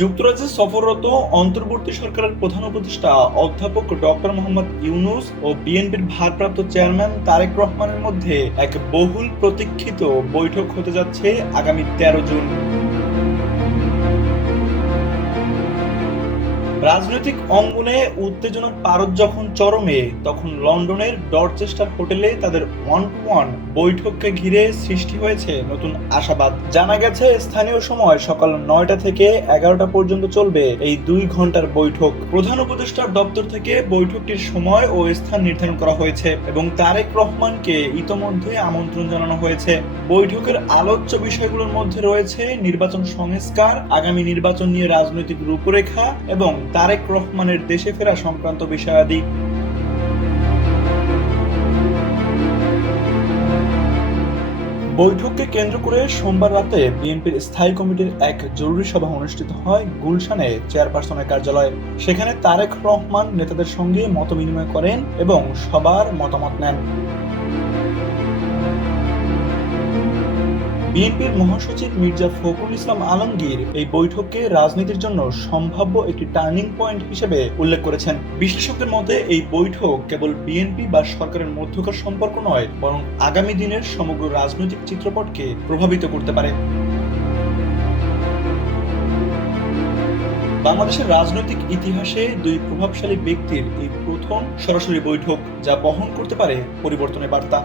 যুক্তরাজ্যে সফররত অন্তর্বর্তী সরকারের প্রধান উপদেষ্টা অধ্যাপক ডক্টর মোহাম্মদ ইউনুস ও বিএনপির ভারপ্রাপ্ত চেয়ারম্যান তারেক রহমানের মধ্যে এক বহুল প্রতীক্ষিত বৈঠক হতে যাচ্ছে আগামী তেরো জুন। রাজনৈতিক অঙ্গনে উত্তেজনার পারদ যখন চরমে, তখন লন্ডনের ডরচেস্টার হোটেলে তাদের ওয়ান টু ওয়ান বৈঠককে ঘিরে সৃষ্টি হয়েছে নতুন আশাবাদ। জানা গেছে, স্থানীয় সময় সকাল নয়টা থেকে এগারোটা পর্যন্ত চলবে এই দুই ঘণ্টার বৈঠক। প্রধান উপদেষ্টার দপ্তর থেকে বৈঠকটির সময় ও স্থান নির্ধারণ করা হয়েছে এবং তারেক রহমানকে ইতোমধ্যে আমন্ত্রণ জানানো হয়েছে। বৈঠকের আলোচ্য বিষয়গুলোর মধ্যে রয়েছে নির্বাচন সংস্কার, আগামী নির্বাচন নিয়ে রাজনৈতিক রূপরেখা এবং তারেক রহমানের দেশে ফেরা সংক্রান্ত বিষয়াদি। বৈঠককে কেন্দ্র করে সোমবার রাতে বিএনপির স্থায়ী কমিটির এক জরুরি সভা অনুষ্ঠিত হয় গুলশানে চেয়ারপারসনের কার্যালয়ে। সেখানে তারেক রহমান নেতাদের সঙ্গে মত বিনিময় করেন এবং সবার মতামত নেন। বিএনপির মহাসচিব মির্জা ফখরুল ইসলাম আলমগীর এই বৈঠককে রাজনীতির জন্য সম্ভাব্য একটি টার্নিং পয়েন্ট হিসেবে উল্লেখ করেছেন। বিশ্লেষকদের মতে, এই বৈঠক কেবল বিএনপি বা সরকারের মধ্যকার সম্পর্ক নয়, বরং আগামী দিনের সমগ্র রাজনৈতিক চিত্রপটকে প্রভাবিত করতে পারে। বাংলাদেশের রাজনৈতিক ইতিহাসে দুই প্রভাবশালী ব্যক্তির এই প্রথম সরাসরি বৈঠক, যা বহন করতে পারে পরিবর্তনের বার্তা।